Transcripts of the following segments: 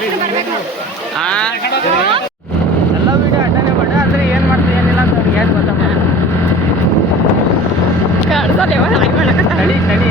ಎಲ್ಲ ವಿಡಿಯೋ ಅಡ್ಡಾನೆ ಮಾಡ ಅಂದ್ರೆ ಏನ್ ಮಾಡ್ತೀವಿ ಏನಿಲ್ಲ ಅಂತ ಅವ್ರಿಗೆ ಏನು ಗೊತ್ತ ತಡಿ ತಡಿ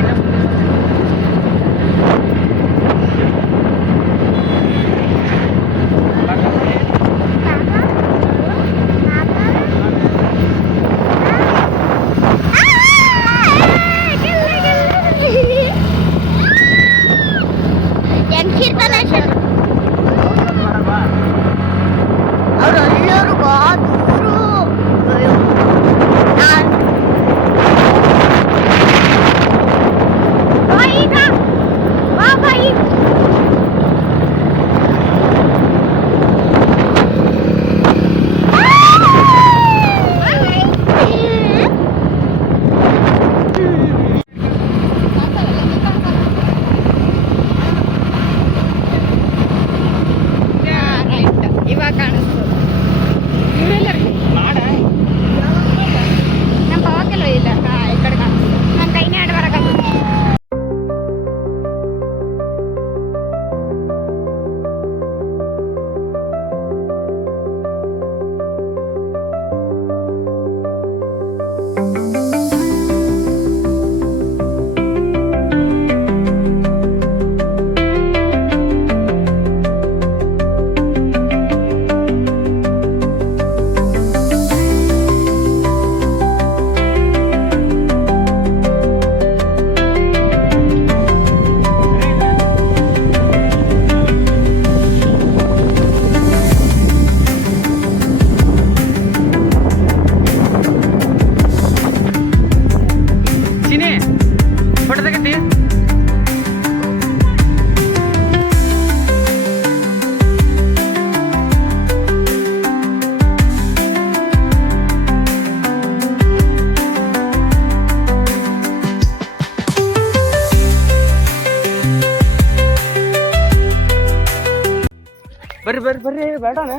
ಬರ್ರಿ ಬರ್ರಿ ಬರ್ರಿ ಬೇಡಣ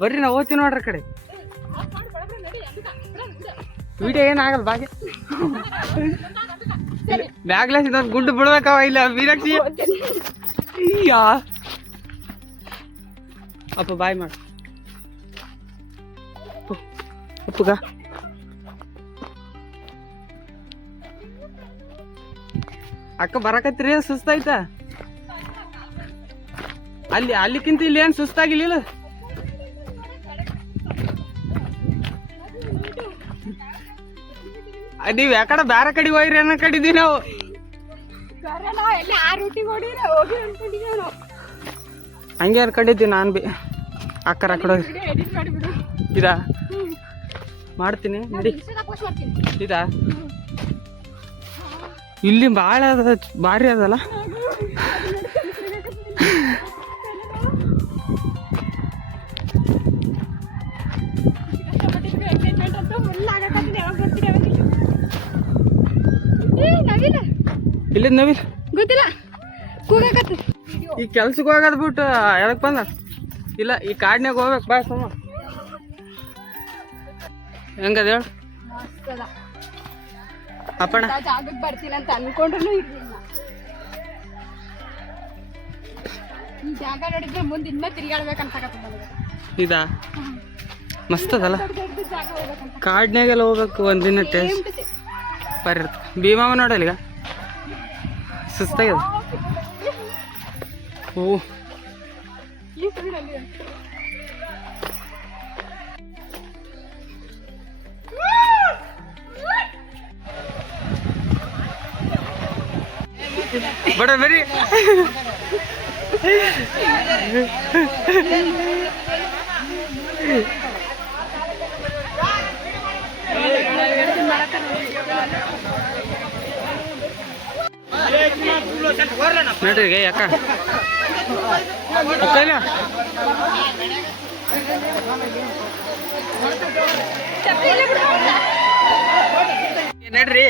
ಬರ್ರಿ ನಾವು ಓದ್ತೀವಿ ನೋಡ್ರಿ ಕಡೆ ವಿಡಿಯೋ ಏನಾಗಲ್ಲ ಬಾಗೆ ಬ್ಯಾಗ್ಲೆಸ್ ಇದೊಂದು ಗುಂಡು ಬಿಡ್ಬೇಕಾವ ಇಲ್ಲ ಮೀನಾಕ್ಷಿ ಅಯ್ಯಾ ಅಪ್ಪ ಬಾಯ್ ಮಾಡು ಉಪ್ಪುಗ ಅಕ್ಕ ಬರಕತ್ರಿ ಸುಸ್ತಾಯ್ತಾ ಅಲ್ಲಿಕ್ಕಿಂತ ಇಲ್ಲಿ ಏನು ಸುಸ್ತಾಗಿಲ್ಲ ನೀವು ಯಾಕಡೆ ಬೇರೆ ಕಡೆ ಹೋಯ್ರಿ ಅನ್ನೋ ಕಡಿದ್ವಿ ನಾವು ಹಂಗೆ ಅನ್ಕೊಂಡಿದ್ವಿ ನಾನು ಬಿ ಅಕ್ಕರ ಆ ಕಡೆ ಇದಾ ಮಾಡ್ತೀನಿ ನಡಿ ಇದಾ ಇಲ್ಲಿ ಭಾಳ ಅದ ಭಾರಿ ಅದಲ್ಲ ಇಲ್ಲ ನವೀನ್ ಗೊತ್ತಿಲ್ಲ ಈ ಕೆಲ್ಸಕ್ಕೆ ಹೋಗೋದ್ ಬಿಟ್ಟು ಎದಕ್ ಬಂದ ಇಲ್ಲ ಈ ಕಾಡ್ನಾಗ ಹೋಗ್ಬೇಕು ಬಾ ಸಮ ಹೆಂಗದ ಹೇಳು ಅಪ್ಪಣ ಜಾಗಕ್ಕೆ ಬರ್ತೀನಿ ಅಂತ ಅನ್ಕೊಂಡ್ರು ಇರ್ಲಿಲ್ಲ ಈ ಜಾಗ ನೋಡಿದ್ರೆ ಮುಂದೆ ಇನ್ನೂ ತಿರ್ಗಾಡ್ಬೇಕಂತ ಇದಾ ಮಸ್ತ್ ಅದಲ್ಲ ಕಾಡ್ನಾಗೆಲ್ಲ ಹೋಗ್ಬೇಕು ಒಂದಿನ ಟೇಸ್ಟ್ ಬರಿರುತ್ತೆ ಭೀಮಾವ ನೋಡಲ್ಲ ಈಗ ಸುಸ್ತಾಗ್ಯದ ಓ ಬಡ ಬರಿ ನೋಡ್ರಿ ಯಾಕ ನಡ್ರಿ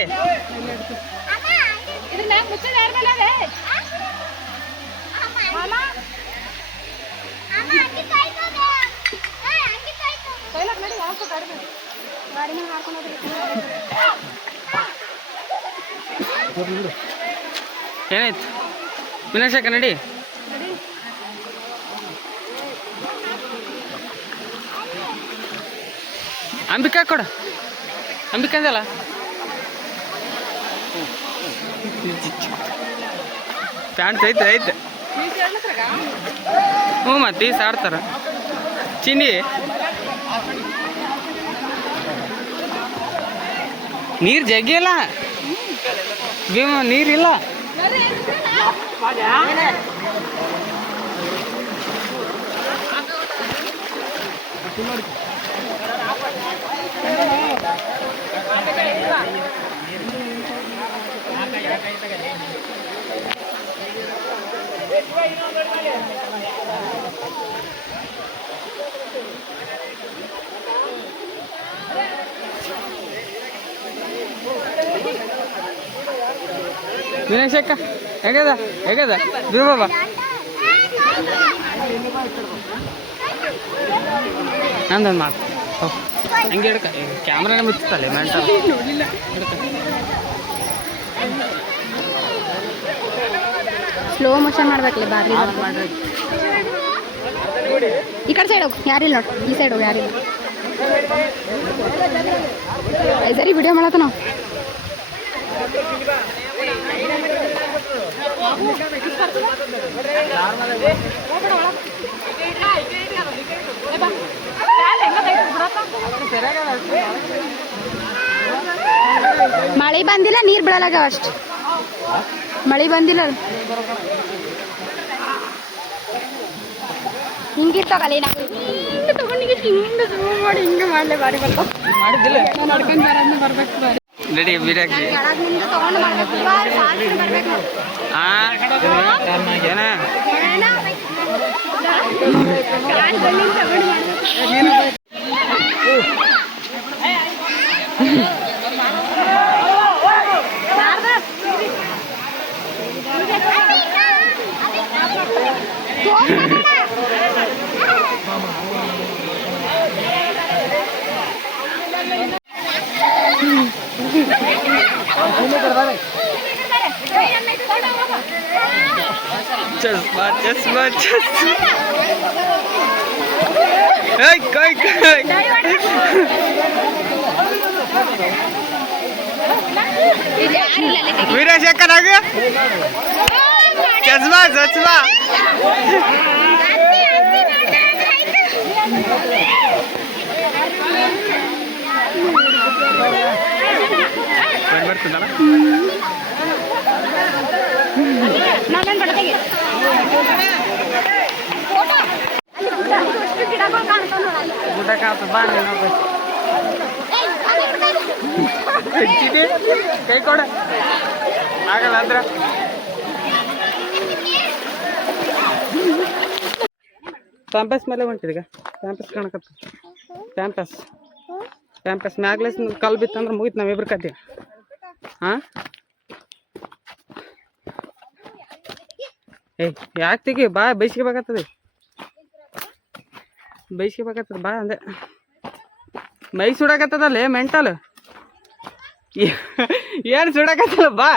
ಏನಾಯ್ತು ವಿನಾಶಕ ನಡಿ ಅಂಬಿಕಾ ಕೊಡ ಅಂಬಿಕಾ ಅಂದಲ್ಲ ಪ್ಯಾಂಟ್ ಐತೆ ಹ್ಞೂ ಮತ್ತೆ ಈಸ್ ಆಡ್ತಾರ ಚಿನ್ನಿ ನೀರು ಜಗ್ಗಿಲ್ಲ ಭೀಮ ನೀರಿಲ್ಲ ವಿನಾಶಕ್ಕ ಹೇಗದ ಬಾಬಾ ನಂದೊಂದು ಮಾತು ಹಂಗೆ ಹಿಡ್ಕ ಕ್ಯಾಮ್ರಾನೇ ಮುಚ್ಚುತ್ತಲ್ಲ ಮೆಂಟಲ್ ಸ್ಲೋ ಮೋಷನ್ ಮಾಡ್ಬೇಕಲ್ಲ ಬಾರಿ ಮಾಡ್ರಿ ಈ ಕಡೆ ಸೈಡ್ ಹೋಗಿ ಯಾರಿಲ್ಲ ನೋಡಿ ಈ ಸೈಡ್ ಹೋಗಿ ಯಾರಿಲ್ಲ ಸರಿ ವಿಡಿಯೋ ಮಾಡತ್ತ ನಾವು ಮಳೆ ಬಂದಿಲ್ಲ ನೀರು ಬಿಡಲಾಗ ಅಷ್ಟು ಮಳೆ ಬಂದಿಲ್ಲ ಹಿಂಗಿರ್ತಾಗಲ್ಲ ಹಿಂಗೆ ತಗೊಂಡು ಹಿಂಗೆ ಜೂಮ್ ಮಾಡಿ ಹಿಂಗೆ ಮಾಡಲೇ ಬಾರಿ ಬರ್ತಾವ ಮಾಡಿದ್ದಿಲ್ಲ ನಡ್ಕೊಂಡು ಬರೋದನ್ನ ಬರ್ಬೇಕು ಬಾರಿ ರೆಡಿ ಬಿಡಾಕಿ ತಗೊಂಡು ಮಾಡ್ಬೇಕು ಬರ್ಬೇಕು ಏನ चश्मा चश्मा चश्मा वीरशेखर आगे चश्मा चश्मा बर्तन ಊಟ ಕಾತ ಬಾಂಡೆ ಕೈ ಕೊಡ ಆಗಲ್ಲ ಅಂದ್ರ ಕ್ಯಾಂಪಸ್ ಮೇಲೆ ಹೊಂಟಿದೀಗ ಕ್ಯಾಂಪಸ್ ಕಾಣಕತ್ತ ಕ್ಯಾಂಪಸ್ ಮ್ಯಾಗ್ಲೆಸ್ ಕಲ್ ಬಿತ್ತಂದ್ರೆ ಮುಗಿತು ನಾವಿಬ್ರು ಕತ್ತಿ ಹಾಂ ಏಯ್ ಯಾಕೆ ತೆಗಿ ಬಾ ಬೈಸ್ಕೋಬೇಕಾಗ್ತದೆ ಬಾ ಅಂದೆ ಮೈ ಸುಡಕತ್ತದಲ್ಲೇ ಮೆಂಟಲ್ ಏನು ಸುಡಕತ್ತಲ್ಲ ಬಾ